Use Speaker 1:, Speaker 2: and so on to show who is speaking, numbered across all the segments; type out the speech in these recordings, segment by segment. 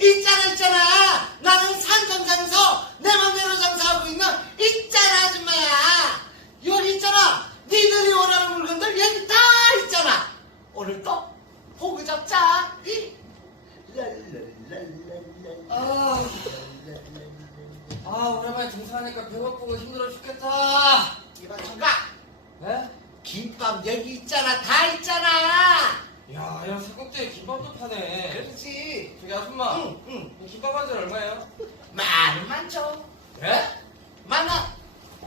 Speaker 1: 있잖아 있잖아 나는 산정산서 내 맘대로 장사하고 있는 있잖아 아줌마야 여기 있잖아 니들이 원하는 물건들 여기 다 있잖아 오늘 또 호구 잡자
Speaker 2: 아, 아 오랜만에 등산하니까 배고프고 힘들어 죽겠다.
Speaker 1: 이봐 청각
Speaker 2: 네?
Speaker 1: 김밥 여기 있잖아 다 있잖아
Speaker 2: 야, 야 삼국대에 김밥도 파네.
Speaker 1: 그렇지
Speaker 2: 저기 아줌마,
Speaker 1: 응 응
Speaker 2: 이 김밥 한 줄 얼마예요?
Speaker 1: 만 많죠
Speaker 2: 예?
Speaker 1: 만원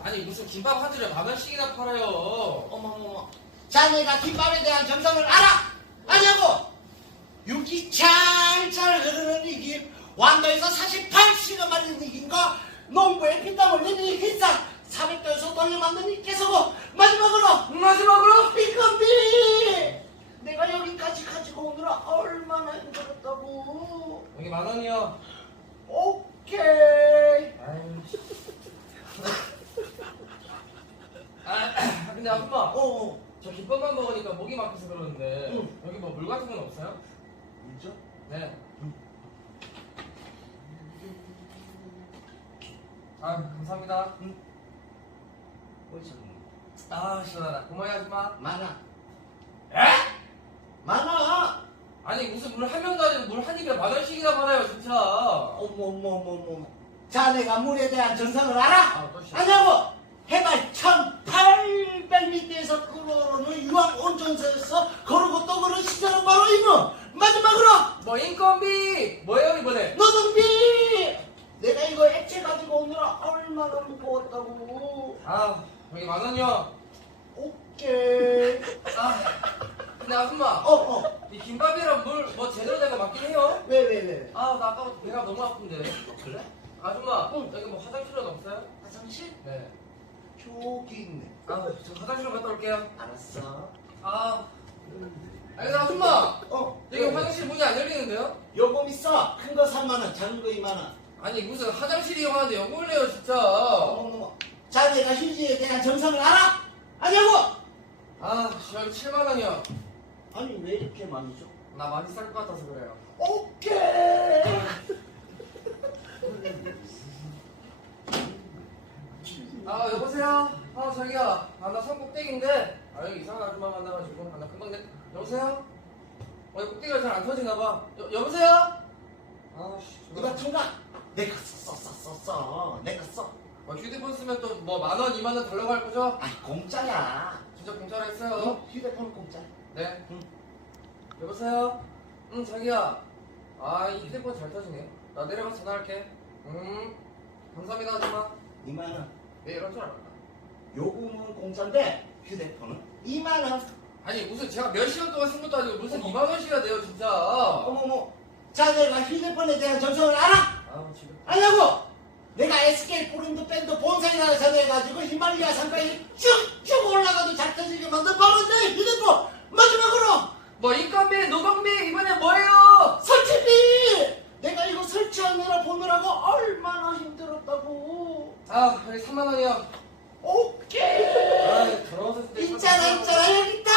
Speaker 2: 아니 무슨 김밥 한 줄에 만 원씩이나 팔아요.
Speaker 1: 어머머머 자네가 김밥에 대한 정성을 알아? 아냐고 육이 잘잘 흐르는 이김 완도에서 48시간 만든 이김과 농부의 피땀 흘리는 이 기상 400도에서 돌려 만든 이 깨소고 마지막으로
Speaker 2: 마지막으로
Speaker 1: 이건비 내가 여기까지 가지고 오느라 얼마나 힘들었다고
Speaker 2: 여기 만 원이요.
Speaker 1: 오케이
Speaker 2: 아유. 씨. 아, 근데 아줌마,
Speaker 1: 어
Speaker 2: 저 김밥만 먹으니까 목이 막혀서 그러는데
Speaker 1: 응.
Speaker 2: 여기 뭐 물 같은 건 없어요?
Speaker 1: 물죠?
Speaker 2: 네. 아, 감사합니다.
Speaker 1: 어디서
Speaker 2: 아, 시원하다. 고마워요, 아줌마.
Speaker 1: 많아
Speaker 2: 에?
Speaker 1: 많아
Speaker 2: 아니, 무슨 물 한 명도 아니고 물 한 입에 만 원씩이나 받아요, 진짜.
Speaker 1: 어머머머머 자네가 물에 대한 정성을 알아?
Speaker 2: 아.
Speaker 1: 아냐고 해발 1800m에
Speaker 2: 인건비! 뭐예요, 이번에?
Speaker 1: 노동비 내가 이거 액체 가지고 오느라 얼마나 무거웠다고
Speaker 2: 아, 여기 만 원이요.
Speaker 1: 오케이
Speaker 2: 아, 근데 아줌마,
Speaker 1: 어어
Speaker 2: 이 김밥이랑 물 뭐 제대로 된 거 맞긴 해요?
Speaker 1: 왜 왜 왜
Speaker 2: 아, 나 아까부터 배가 너무 아픈데.
Speaker 1: 그래?
Speaker 2: 아줌마,
Speaker 1: 응.
Speaker 2: 여기 뭐 화장실은 없어요?
Speaker 1: 화장실?
Speaker 2: 네.
Speaker 1: 저기 있네
Speaker 2: 아, 저 화장실 좀 갔다 올게요.
Speaker 1: 알았어
Speaker 2: 아, 아 근데 아줌마,
Speaker 1: 어
Speaker 2: 여기 화장실 문이 안 열리는데요?
Speaker 1: 요금 있어 큰 거 3만원 작은 거 2만원
Speaker 2: 아니 무슨 화장실 이용하는데 요금을 내요 진짜.
Speaker 1: 어머머머 자네가 휴지에 대한 정성을 알아? 아냐고
Speaker 2: 아, 여기 7만 원이요.
Speaker 1: 아니 왜 이렇게 많이 줘?
Speaker 2: 나 많이 쌀 것 같아서 그래요.
Speaker 1: 오케이
Speaker 2: 아 여보세요. 아 자기야, 아나 성꼭대기인데 아 여기 이상한 아줌마 만나가지고 아, 나 금방 내. 여보세요. 어 꼭대기가 잘 안 터지나 봐. 여, 여보세요. 아씨.
Speaker 1: 이거 총각 내가 썼어 썼어 써 내가 써
Speaker 2: 어, 휴대폰 쓰면 또 뭐 만 원, 이만 원 달라고 할 거죠?
Speaker 1: 아이 공짜야
Speaker 2: 진짜 공짜라 했어요.
Speaker 1: 어? 휴대폰 공짜
Speaker 2: 네.
Speaker 1: 응.
Speaker 2: 여보세요? 응, 자기야. 아, 이 휴대폰 잘 터지네. 나 내려가서 전화할게. 음, 감사합니다, 아줌마.
Speaker 1: 2만 원
Speaker 2: 네, 이럴 줄 알았다.
Speaker 1: 요금은 공짜인데 휴대폰은 2만 원
Speaker 2: 아니, 무슨 제가 몇 시간 동안 쓴 것도 아니고 무슨 2만 원씩이나 내요, 진짜.
Speaker 1: 어머머 자네가 휴대폰에 대한 정성을 알아?
Speaker 2: 아, 지금.
Speaker 1: 아냐고 내가 SK 포린드 밴드 본사이라 전해가지고 히말리아 산까지 쭉쭉 올라가도 잘 터지게 만든 바로 내 휴대폰 마지막으로
Speaker 2: 뭐, 인건비, 노동비, 이번에 뭐예요?
Speaker 1: 설치비 내가 이거 설치하느라 보느라고 얼마나 힘들었다고
Speaker 2: 아, 여기 3만 원이요.
Speaker 1: 오케이
Speaker 2: 아, 더러워서.
Speaker 1: 있잖아 있잖아 여기 있다